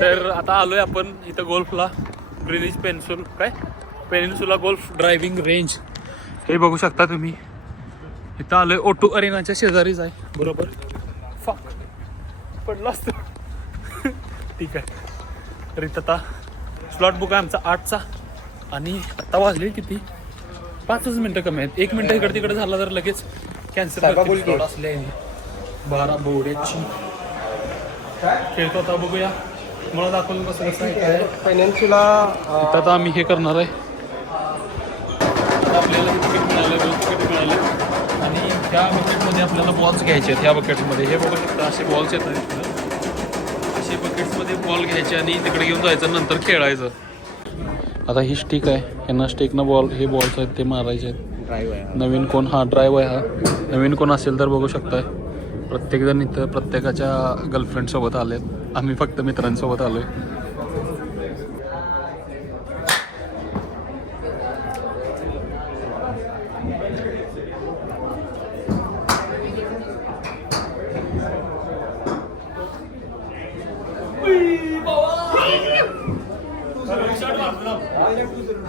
तर आता आलोय आपण इथं गोल्फला Greenwich peninsula golf driving range हे बघू शकता तुम्ही. इथं आलोय ओटू अरेनाच्या शेजारीच आहे बरोबर. पडला असतो ठीक आहे. तर इथं आता स्लॉट बुक आहे आमचा 8चा आणि आत्ता वाजले किती 5च मिनटं कमी आहेत. 1 मिनटं इकडे तिकडे झाला तर लगेच कॅन्सल असले 12 बोर्ड्याची खेळतो. आता बघूया मला दाखवलं कसं कसं आहे फायनान्शियला. इथं आता आम्ही हे करणार आहे. आपल्याला तिकीट मिळालं 2 तिकीट मिळाले आणि ह्या बकेटमध्ये आपल्याला बॉल्स घ्यायचे आहेत. ह्या बकेटमध्ये हे बघू शकता असे बॉल्स येतात इथं. असे बकेट्समध्ये बॉल घ्यायचे आणि तिकडे घेऊन जायचं नंतर खेळायचं. आता ही स्टिक आहे यांना स्टिकनं बॉल हे बॉल्स आहेत ते मारायचे आहेत. ड्राईव्ह आहे नवीन कोण ड्राईव्ह आहे हा नवीन कोण असेल तर बघू शकताय. प्रत्येकजण इथं प्रत्येकाच्या गर्लफ्रेंडसोबत आलेत. आम्ही फक्त मित्रांसोबत आलोय.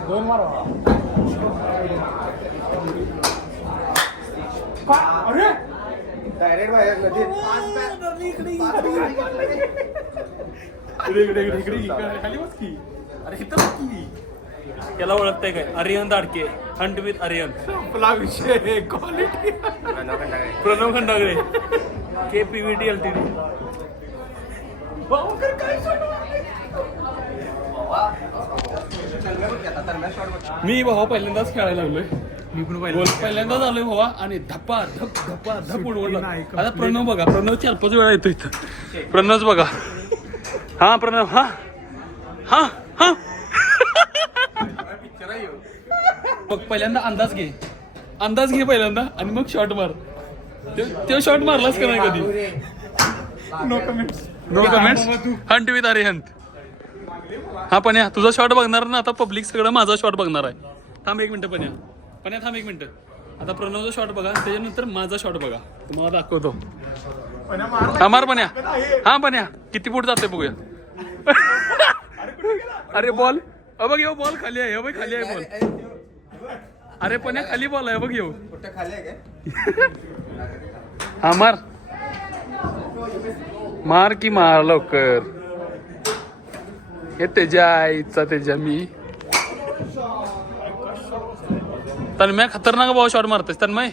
दोन मार अरे डायरेक्ट बाहेर नदीत खाली बस की. अरे इथं याला ओळखताय काय आर्यन दाडके हंट विथ आर्यन आपला विषय quality. Pranav Khandagale KPVT LTD. मी भावा पहिल्यांदाच खेळायला लागलोय. मी पण पहिल्यांदाच आलोय भावा आणि धपा धप उडवला. आता प्रणव बघा प्रणव 4-5 वेळा येतो इथं. प्रणवच बघा हा प्रणव हा हा हा बघ पहिल्यांदा अंदाज घे पहिल्यांदा आणि मग शॉट मार. ते शॉट मारलास का नाही कधी. No comments hunt with Aryan. हा पण्या तुझा शॉट बघणार ना आता पब्लिक सगळं माझा शॉट बघणार आहे. थांब 1 मिनिट पण्या थांब 1 मिनिट. आता प्रणवचा शॉट बघा त्याच्यानंतर माझा शॉट बघा तुम्हाला दाखवतो. हा मार पण्या हा पण्या किती फूट जाते बघूया. अरे बॉल बघ येऊ बॉल खाली आहे बघ खाली आहे बॉल. अरे पण्या खाली बॉल आहे बघ येऊ खाली आहे काय. हा मार की मार लवकर. हे त्याच्या आईचा त्याच्या मी तन्मय खतरनाक भाऊ शॉट मारतोस तन्मय.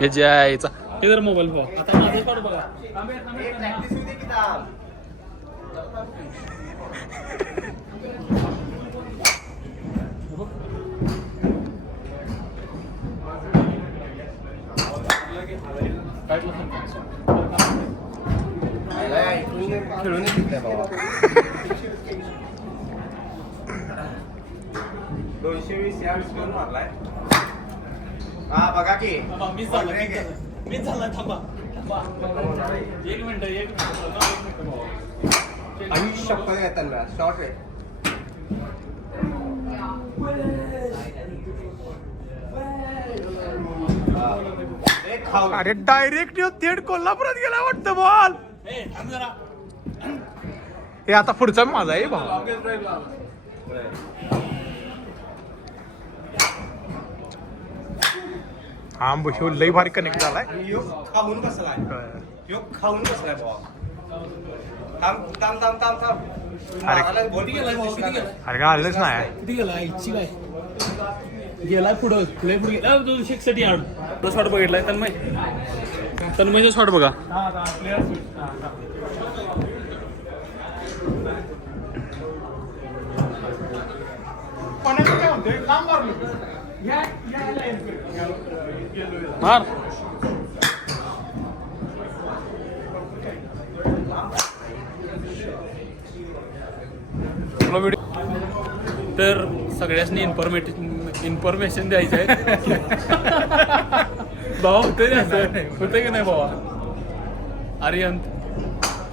हे जे आईचा हे जर मोबाईल भाऊ आता माझा शॉट बघा. खेळून शिकलाय बाबा. 220 यार्ड स्कोर मारलाय. हा बघा की मीच झाला थांबा 1 मिनिट आयुष्य येतात ना शॉर्ट आहे. अरे डायरेक्ट थेट कोल्हापुरात गेला वाटतं बॉल. हे आता पुढचा माझा आहे भाऊ. हा ह्यो लई भारी कनेक्ट झालाय. खाऊन बसलाय भाऊ. थांब अरे काय आलंच नाही. किती गेला इच्छी काय गेलाय पुढं लय पुढे गेला 261 यार्ड. तो शॉट बघितलाय तन्मयचा शॉट बघा. मार तर सगळ्यांनी इन्फॉर्मेशन द्यायचं आहे. भावा होते की नाही भावा. आर्यंत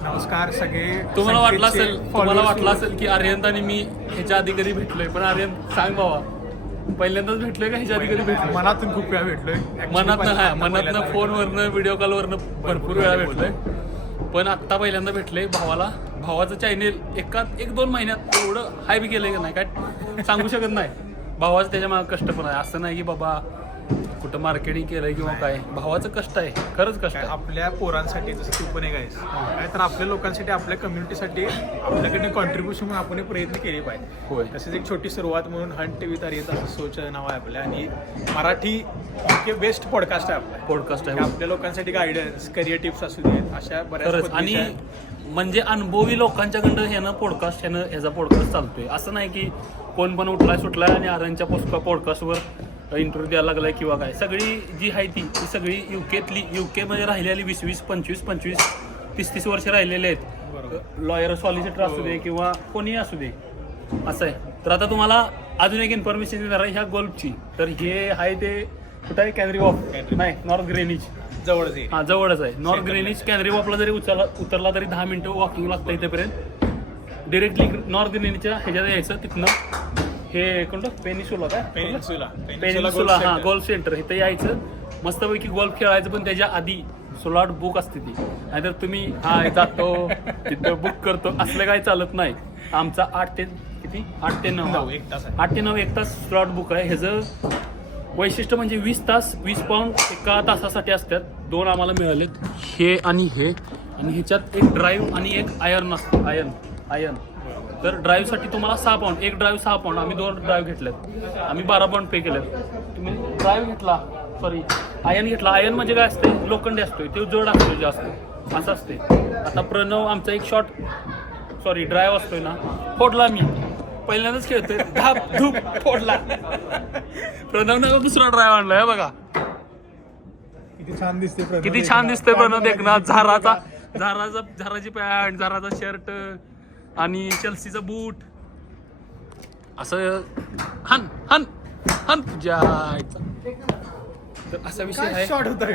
नमस्कार सगळे. तुम्हाला वाटलं असेल की आर्यंत आणि मी ह्याच्या आधी कधी भेटलोय पण आर्यंत सांग बाबा पहिल्यांदाच भेटलोय का ह्याच्या आधी कधी भेटलो? मनातून खूप वेळा भेटलोय मनातनं फोनवरनं व्हिडिओ कॉलवरनं भरपूर वेळा भेटलोय. पण आत्ता पहिल्यांदा भेटलंय भावाला. भावाचं चॅनेल एक दोन महिन्यात एवढं हाय बी केलंय का नाही काय सांगू शकत नाही. भावाचं त्याच्या मागे कष्ट पण आहे. असं नाही की बाबा कुठं मार्केटिंग केलंय किंवा काय. भावाचं कष्ट आहे, खरंच कष्ट आहे. आपल्या पोरांसाठी जसं तू पण एक आहेस काय तर आपल्या लोकांसाठी आपल्या कम्युनिटीसाठी आपल्याकडे कॉन्ट्रीब्युशन म्हणून आपण प्रयत्न केले पाहिजे. होय. तसेच एक छोटी सुरुवात म्हणून हंट टीव्ही तारीख असं सोच नाव आहे आपल्या आणि मराठी बेस्ट पॉडकास्ट आहे आपला. पॉडकास्ट आहे आपल्या लोकांसाठी गायडन्स करिअर टिप्स असू देत अशा बऱ्याच खरंच. आणि पद्धती आहेत. म्हणजे अनुभवी लोकांच्याकडं ह्याचा पॉडकास्ट चालतोय. असं नाही की कोण पण उठलाय सुटलाय आणि आर्यनच्या पॉडकास्टवर इंटरव्ह्यू द्यायला लागलाय किंवा काय. सगळी जी आहे ती सगळी युके मध्ये राहिलेली 20, 25, 30 वर्ष राहिलेले आहेत. लॉयर सॉलिसिटर असू दे किंवा कोणीही असू दे असं आहे. तर आता तुम्हाला अजून एक इन्फॉर्मेशन देणार आहे ह्या गोल्फची. तर हे आहे ते कुठं आहे? कॅनरी वॉक नाही, नॉर्थ ग्रेनिच जवळच आहे. हां जवळच आहे. नॉर्थ ग्रेनिच कॅनरी वॉकला जरी उतरला तरी 10 मिनिटं वॉकिंग लागतं इथेपर्यंत. डिरेक्टली नॉर्थ ग्रेनिचच्या ह्याच्यात यायचं. तिथनं हे कोणतं पेनिसुला हा गोल्फ सेंटर इथं यायचं. मस्तपैकी गोल्फ खेळायचं. पण त्याच्या आधी स्लॉट बुक असते ती. नाहीतर तुम्ही जातो तिथं बुक करतो असलं काही चालत नाही. आमचा 8 ते 9 1 तास स्लॉट बुक आहे. ह्याचं वैशिष्ट्य म्हणजे 20 तास 20 पाऊंड एका तासासाठी असतात. 2 आम्हाला मिळालेत, हे आणि हे. आणि ह्याच्यात एक ड्राईव्ह आणि एक आयर्न असतो. आयर्न तर ड्राईव्हसाठी तुम्हाला 6 पाऊंड. एक ड्राईव्ह 6 पाऊंड. आम्ही 2 ड्राईव्ह घेतलेत. आम्ही 12 पाऊंड पे केलेत. तुम्ही ड्राईव्ह घेतला आयर्न घेतला. आयर्न म्हणजे काय असते? लोखंडी असतोय, ते जड असतो जास्त असं असते. आता प्रणव आमचा एक ड्राईव्ह असतोय ना, फोडला मी पहिल्यांदाच खेळतोय, धाप धूप फोडला. प्रणवनं दुसरा ड्राईव्ह आणलाय बघा. किती छान दिसतोय प्रणव देखना. झाराची पॅन्ट, झाराचा शर्ट आणि चेल्सीचा बूट असं हन जायचं. तर असा विषय आहे. शॉर्ट होता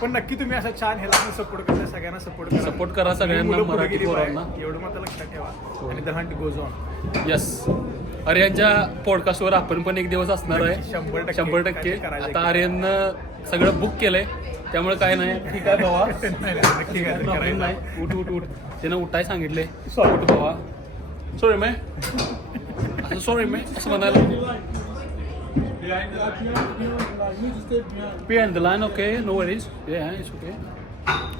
पण नक्की तुम्ही असं छान ह्याला सपोर्ट करा. सगळ्यांना सपोर्ट करा सगळ्यांना, मराठी पोरांना. एवढं मात्र लक्षात ठेवा. आणि the hunt goes on. Yes. आर्यनच्या पॉडकास्टवर आपण पण एक दिवस असणार आहे 100%. आता आर्यननं सगळं बुक केलंय त्यामुळे काय नाही. ठीक आहे भावा, नाही उठ त्यानं उठाय सांगितलंय. उठ भावा. सॉरी मैं असं म्हणायला. Behind the line, okay, no worries. Yeah, it's okay.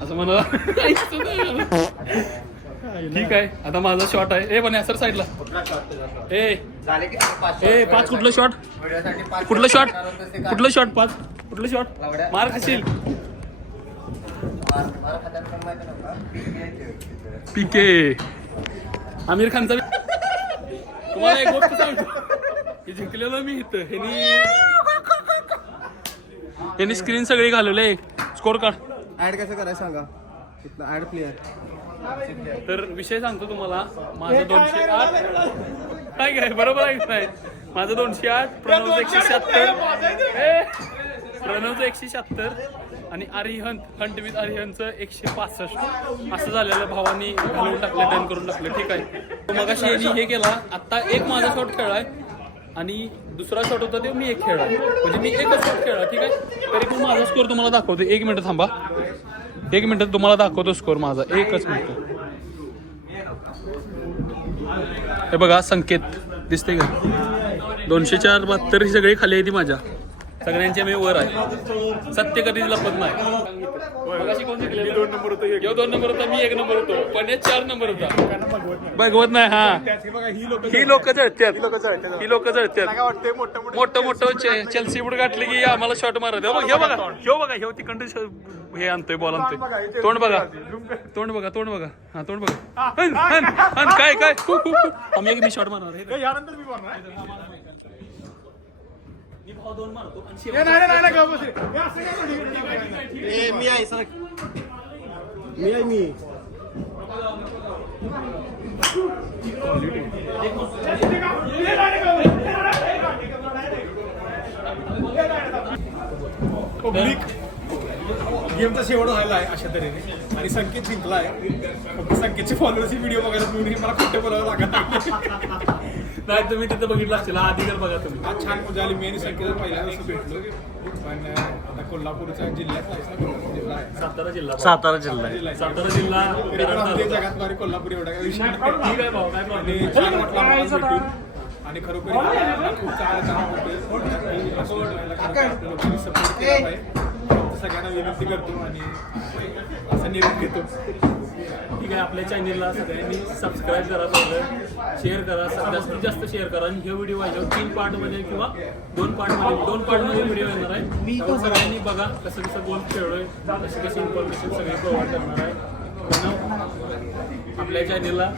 असं म्हणा. ठीक आहे. आता माझा शॉट आहे. पण सर साईडला. 5 कुठलं शॉट? कुठलं शॉट? 5 कुठलं शॉट? मार खाशील. पीके आमिर खानचा. तुम्हाला एक गोष्ट सांगतो, हे जिंकलेलं मी इथं. ह्यांनी स्क्रीन सगळी घालवले. स्कोर कार्ड ऍड कसं करायचं सांगा. इथलं ऍड प्लेअर. तर विषय सांगतो तुम्हाला. माझं 208 काय बरोबर आहे नाही. माझं 208, प्रणवचं 176, प्रणवचं 176 आणि हंट विथ आर्यनचं 165 असं झालेलं. भावानी घालून टाकलं, डन करून टाकलं. ठीक आहे. मगाशी यांनी हे केला. आत्ता एक माझा शॉट खेळलाय आणि दुसरा शॉट होता ते मी एक खेळला. म्हणजे मी एकच शॉट खेळला. ठीक आहे. तरी पण माझा स्कोर तुम्हाला दाखवतो. 1 मिनिट थांबा. 1 मिनिट तुम्हाला दाखवतो स्कोर माझा. 1 मिनिट. हे बघा संकेत दिसते का? 204, 72 ही सगळी खाली आहे ती माझ्या. सगळ्यांच्या मी वर आहे. सत्य कधीच लपत नाही. कोण जिंकले? 2 नंबर होतो. 2 नंबर होता. मी 1 नंबर होतो. पण 4 नंबर होता. भगवत नाही. हा ही लोक जळतात. मोठं चेल्सी बुट गाठले की आम्हाला शॉट मारत. हे बघा हे तिकडे हे आणतोय, बॉल आणतोय. तोंड बघा. हा तोंड बघा. काय आम्ही एक शॉट मारणार. मी आहे सर. मी पब्लिक गेमचा शेवट झाला आहे अशा तऱ्हेने. आणि संकेत जिंकलाय. फक्त संकेतचे फॉलोअर्स व्हिडिओ बघायला म्हणून मला खोटं बोलावं लागत. नाही तुम्ही तिथे बघितलं असेल आधी तर बघा तुम्ही. आज छान मजा आली. मी संकेत पहिल्या दिवशी भेटलो पण आता कोल्हापूरच्या जिल्ह्यात जिल्हा आहे. सातारा जिल्हा सातारा जिल्हा जिल्हा आहे. सातारा जिल्हा तरी पण आमच्या जगात भारी कोल्हापूर एवढा काही विषय नाही. ठीक आहे भाऊ काय आणि प्रॉब्लेम छान वाटलं आम्हाला भेटून आणि खरोखर खूप चांगलं काम होते. लोकांनी सपोर्ट केला पाहिजे. सगळ्यांना विनंती करतो आणि असा निरोप घेतो. ठीक आहे. आपल्या चॅनलला सगळ्यांनी सबस्क्राईब करा, शेअर करा, जास्तीत जास्त शेअर करा. आणि हे व्हिडिओ व्हायला 3 पार्टमध्ये किंवा 2 पार्टमध्ये व्हिडिओ येणार आहे. त्यामुळे सगळ्यांनी बघा कसं कसं गोल खेळलोय, कशी कशी इन्फॉर्मेशन सगळी प्रोव्हाइड करणार आहे. आपल्या चॅनलला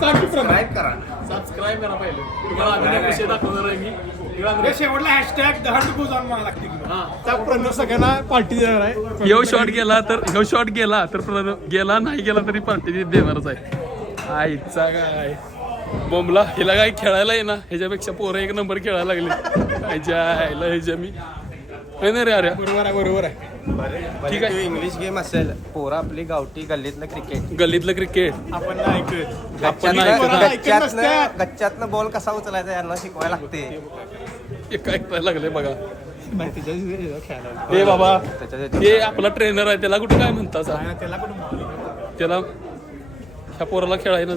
सबस्क्राईब करा. सबस्क्राईब करा पहिले. तुम्हाला अजून एक विषय दाखवणार आहे मी. हे शेवटला हॅशटॅग 10 गोज ऑन मला लागते की हा त्यापर्यंत सगळ्यांना पार्टी देणार आहे. ह्यो शॉट गेला तर गेला नाही गेला तरी पार्टी देणारच आहे. आईचा काय बोंबला हिला काय खेळायला आहे ना, ह्याच्यापेक्षा पोरं 1 नंबर खेळायला लागले. आईच्या ह्याच्या मी नाही रे अरे बरोबर आहे. ठीक आहे. इंग्लिश गेम असेल पोरा आपली गावठी गल्लीतलं क्रिकेट आपण ऐकत आपण ऐकत गच्च्यातनं बॉल कसा उचलायचा यांना शिकवायला लागते. ऐकायला लागले बघा. नाही त्याच्या खेळायला हे बाबा त्याच्या हे आपला ट्रेनर आहे, त्याला कुठं काय म्हणता त्याला पण त्याला ह्या पोराला खेळायला